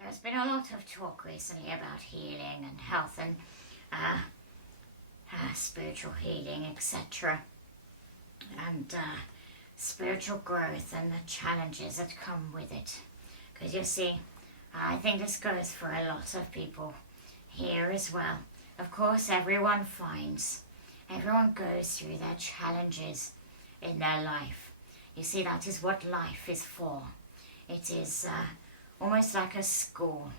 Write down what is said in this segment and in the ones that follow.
There's been a lot of talk recently about healing and health and spiritual healing, etc. And spiritual growth and the challenges that come with it. Because you see, I think this goes for a lot of people here as well. Of course, everyone goes through their challenges in their life. You see, that is what life is for. It is almost like a school.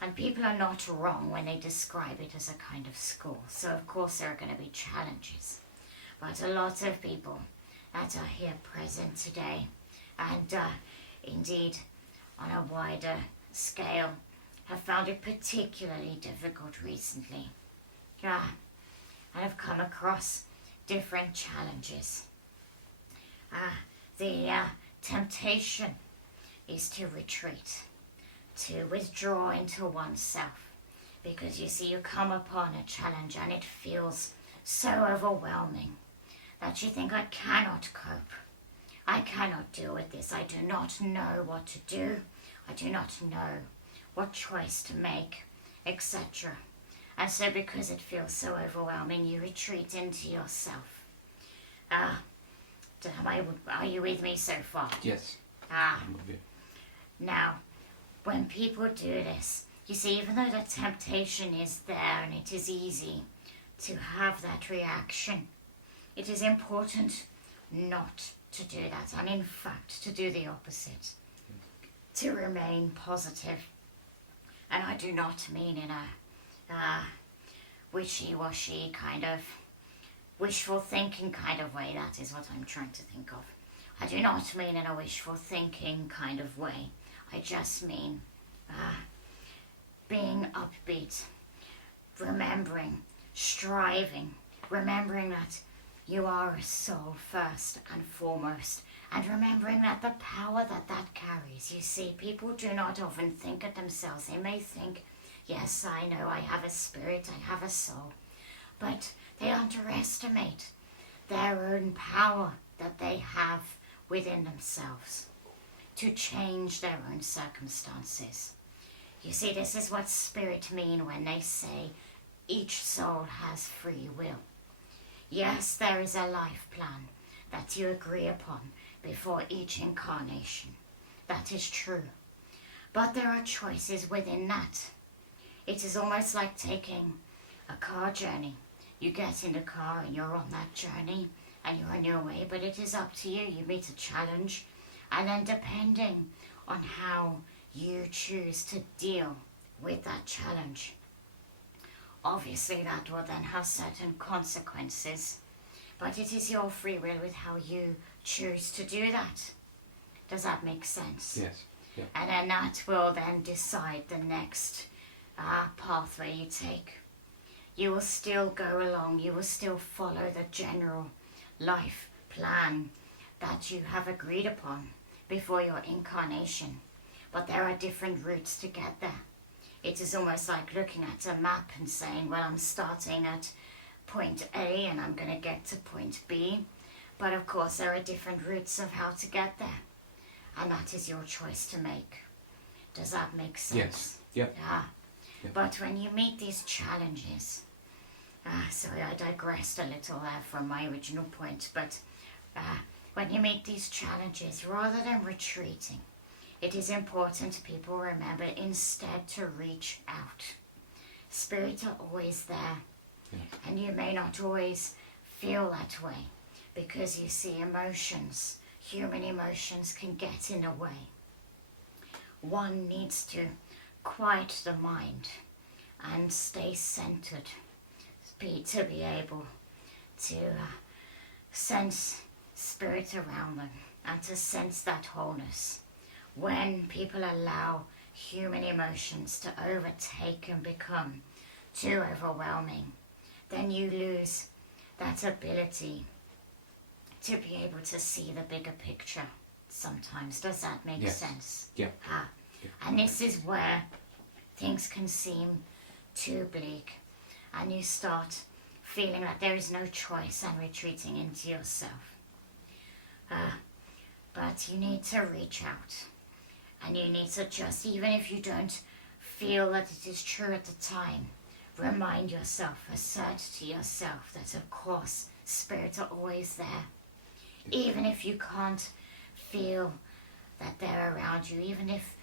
And people are not wrong when they describe it as a kind of school. So of course there are going to be challenges. But a lot of people that are here present today, and indeed on a wider scale, have found it particularly difficult recently. And have come across different challenges. The temptation is to retreat, to withdraw into oneself, because you see, you come upon a challenge and it feels so overwhelming that you think, I cannot cope, I cannot deal with this, I do not know what to do, I do not know what choice to make, etc. And so because it feels so overwhelming, you retreat into yourself. Are you with me so far? Yes. I'm with you. Now, when people do this, you see, even though the temptation is there and it is easy to have that reaction, it is important not to do that, and in fact to do the opposite, to remain positive. And I do not mean in a wishy-washy kind of wishful thinking kind of way. That is what I'm trying to think of. I do not mean in a wishful thinking kind of way. I just mean being upbeat, remembering, striving, remembering that you are a soul first and foremost, and remembering that the power that carries. You see, people do not often think of themselves. They may think, yes, I know I have a spirit, I have a soul, but they underestimate their own power that they have within themselves to change their own circumstances. You see, this is what spirit mean when they say each soul has free will. Yes, there is a life plan that you agree upon before each incarnation. That is true. But there are choices within that. It is almost like taking a car journey. You get in the car and you're on that journey and you're on your way, but it is up to you. You meet a challenge, and then depending on how you choose to deal with that challenge, obviously that will then have certain consequences, but it is your free will with how you choose to do that. Does that make sense? Yes. Yeah. And then that will then decide the next pathway you take. You will still go along, you will still follow the general life plan that you have agreed upon before your incarnation, but there are different routes to get there. It is almost like looking at a map and saying, well, I'm starting at point A and I'm going to get to point B, but of course there are different routes of how to get there, and that is your choice to make. Does that make sense? Yes. Yep. Yeah. Yep. But when you meet these challenges, sorry, I digressed a little there from my original point, but when you meet these challenges, rather than retreating, it is important people remember instead to reach out. Spirits are always there, yeah. And you may not always feel that way, because you see, emotions, human emotions, can get in the way. One needs to quiet the mind and stay centered to be able to sense spirit around them and to sense that wholeness. When people allow human emotions to overtake and become too overwhelming, then you lose that ability to be able to see the bigger picture sometimes. Does that make yes. sense? Yeah. Yeah. And this is where things can seem too bleak, and you start feeling that there is no choice and retreating into yourself. But you need to reach out. And you need to just, even if you don't feel that it is true at the time, remind yourself, assert to yourself that of course spirits are always there. Even if you can't feel that they're around you, even if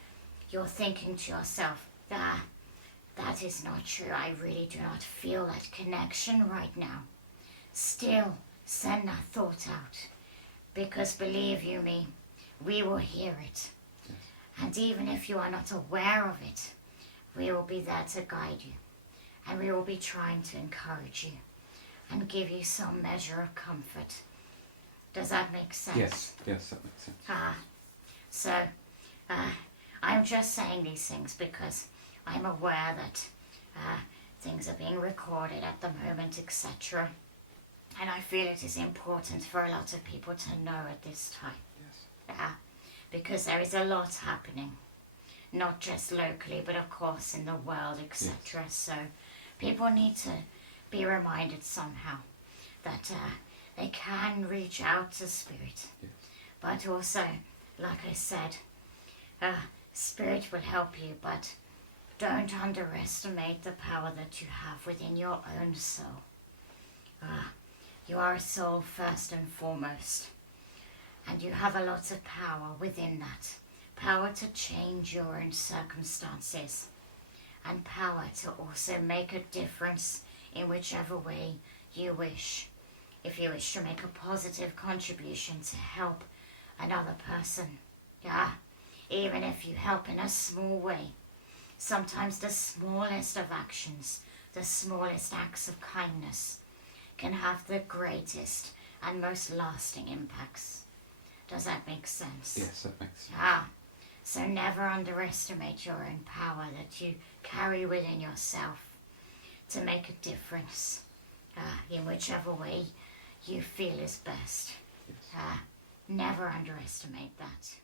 you're thinking to yourself, that is not true, I really do not feel that connection right now. Still, send that thought out, because believe you me, we will hear it. Yes. And even if you are not aware of it, we will be there to guide you, and we will be trying to encourage you and give you some measure of comfort. Does that make sense? Yes, that makes sense. So I'm just saying these things because I'm aware that things are being recorded at the moment, etc. And I feel it is important for a lot of people to know at this time. Yes. Because there is a lot happening, not just locally, but of course in the world, etc. Yes. So people need to be reminded somehow that they can reach out to spirit. Yes. But also, like I said, spirit will help you, but don't underestimate the power that you have within your own soul. You are a soul first and foremost, and you have a lot of power within that. Power to change your own circumstances, and power to also make a difference in whichever way you wish. If you wish to make a positive contribution to help another person, even if you help in a small way, sometimes the smallest of actions, the smallest acts of kindness can have the greatest and most lasting impacts. Does that make sense? Yes, that makes sense. So never underestimate your own power that you carry within yourself to make a difference in whichever way you feel is best. Yes. Never underestimate that.